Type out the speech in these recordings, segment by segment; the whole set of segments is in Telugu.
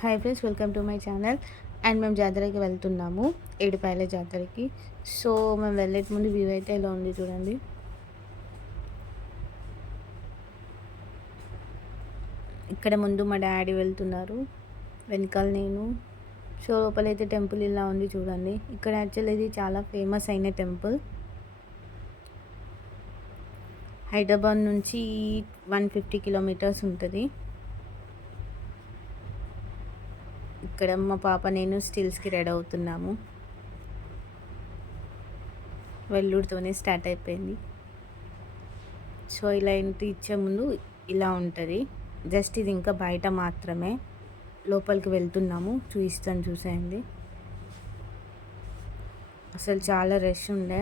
Hi friends welcome to my channel. And మేము జాతరకి వెళ్తున్నాము ఏడుపాయల జాతరకి. సో మేము వెళ్ళే ముందు వ్యూ అయితే ఇలా ఉంది చూడండి. ఇక్కడ ముందు మా డాడీ వెళ్తున్నారు వెనకాల నేను. సో లోపలైతే టెంపుల్ ఇలా ఉంది చూడండి. ఇక్కడ యాక్చువల్ ఇది చాలా ఫేమస్ అయిన టెంపుల్. హైదరాబాద్ నుంచి వన్ ఫిఫ్టీ కిలోమీటర్స్ ఉంటుంది. ఇక్కడ మా పాప నేను స్టిల్స్కి రెడీ అవుతున్నాము. వెల్లుడితోనే స్టార్ట్ అయిపోయింది. సో ఇలా ఇంటి ఇచ్చే ముందు ఇలా ఉంటుంది. జస్ట్ ఇది ఇంకా బయట మాత్రమే. లోపలికి వెళ్తున్నాము. చూపిస్తాను చూసేయండి. అసలు చాలా రష్ ఉండే.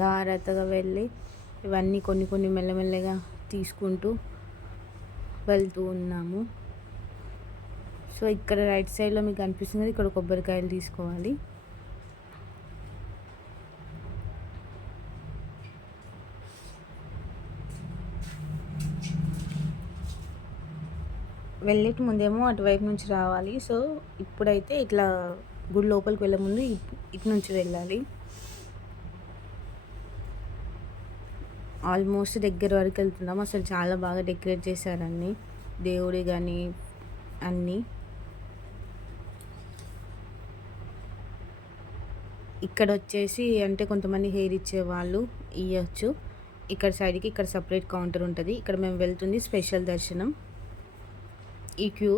జాగ్రత్తగా వెళ్ళి ఇవన్నీ కొన్ని కొన్ని మెల్లమెల్లగా తీసుకుంటూ వెళ్తూ ఉన్నాము. సో ఇక్కడ రైట్ సైడ్లో మీకు అనిపిస్తుంది ఇక్కడ కొబ్బరికాయలు తీసుకోవాలి. వెళ్ళేటి ముందేమో అటువైపు నుంచి రావాలి. సో ఇప్పుడైతే ఇట్లా గుడి లోపలికి వెళ్ళే ముందు ఇటు నుంచి వెళ్ళాలి. ఆల్మోస్ట్ దగ్గర వరకు వెళ్తున్నాం. అసలు చాలా బాగా డెకరేట్ చేశారన్ని దేవుడి కానీ అన్నీ. ఇక్కడ వచ్చేసి అంటే కొంతమంది హెయిర్ ఇచ్చేవాళ్ళు ఇవ్వచ్చు ఇక్కడ సైడ్కి ఇక్కడ సపరేట్ కౌంటర్ ఉంటుంది. ఇక్కడ మేము వెళ్తుంది స్పెషల్ దర్శనం. ఈ క్యూ.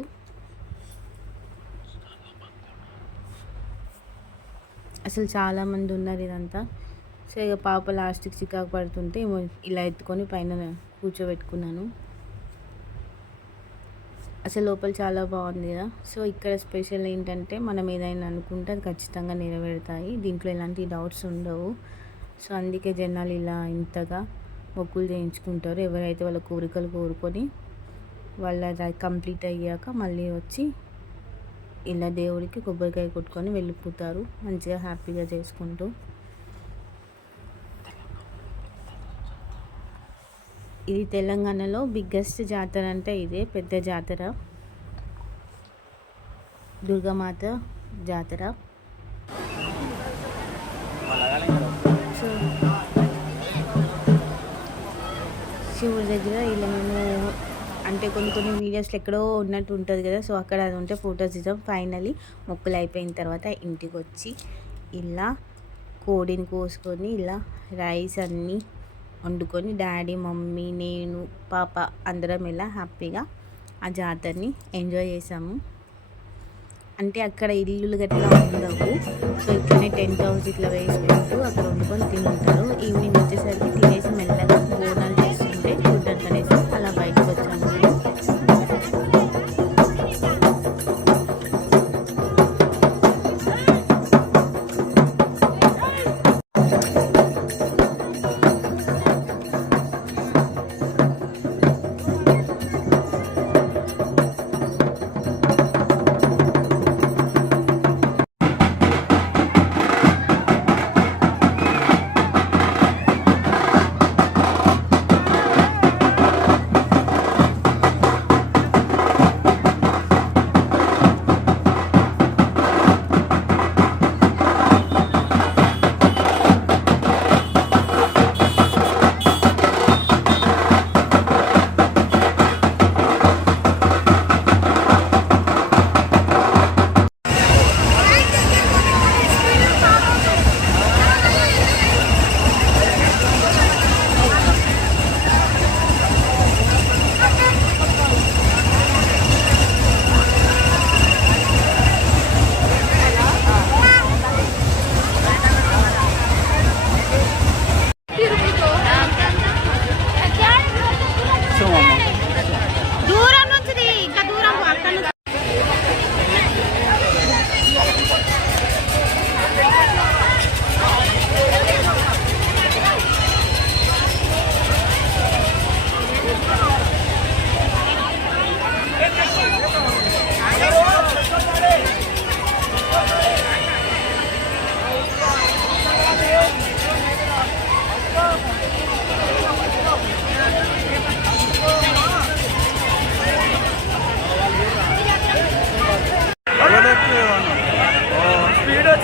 అసలు చాలామంది ఉన్నారు ఇదంతా. సో ఇక పాప లాస్ట్కి చికాకు పడుతుంటే ఇలా ఎత్తుకొని పైన కూర్చోబెట్టుకున్నాను. అసలు లోపల చాలా బాగుంది కదా. సో ఇక్కడ స్పెషల్ ఏంటంటే మనం ఏదైనా అనుకుంటే అది ఖచ్చితంగా నెరవేరుతాయి. దీంట్లో ఎలాంటి డౌట్స్ ఉండవు. సో అందుకే జనాలు ఇలా ఇంతగా మొక్కులు చేయించుకుంటారు. ఎవరైతే వాళ్ళ కోరికలు కోరుకొని వాళ్ళ కంప్లీట్ అయ్యాక మళ్ళీ వచ్చి ఇలా దేవుడికి కొబ్బరికాయ కొట్టుకొని వెళ్ళిపోతారు. మంచిగా హ్యాపీగా చేసుకుంటూ. ఇది తెలంగాణలో బిగ్గెస్ట్ జాతర అంటే ఇదే పెద్ద జాతర. దుర్గామాత జాతర. శివుడి దగ్గర ఇలా మేము అంటే కొన్ని కొన్ని వీడియోస్లో ఎక్కడో ఉన్నట్టు ఉంటుంది కదా సో అక్కడ అది ఉంటే ఫొటోస్ ఇద్దాం. ఫైనలీ మొక్కులు అయిపోయిన తర్వాత ఇంటికి వచ్చి ఇలా కోడిని కోసుకొని ఇలా రైస్ అన్నీ వండుకొని డాడీ మమ్మీ నేను పాప అందరం ఇలా హ్యాపీగా ఆ జాతరని ఎంజాయ్ చేసాము. అంటే అక్కడ ఇల్లులు గట్లా ఉండవు. సో ఇట్లనే టెంట్ హౌస్ ఇట్లా వేసుకుంటూ అక్కడ వండుకొని తింటారు. ఈవినింగ్ వచ్చేసరికి తినేసి మెల్లగా బోనాలు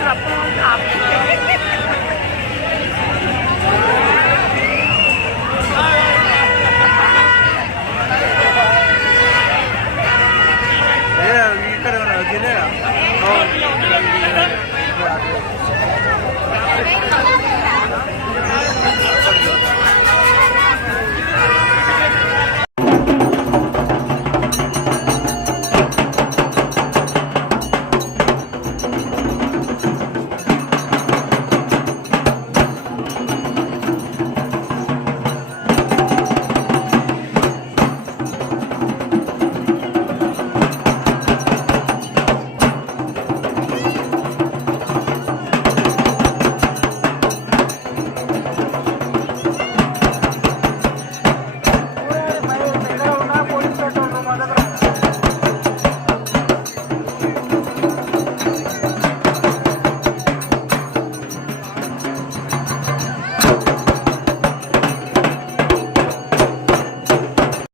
รับ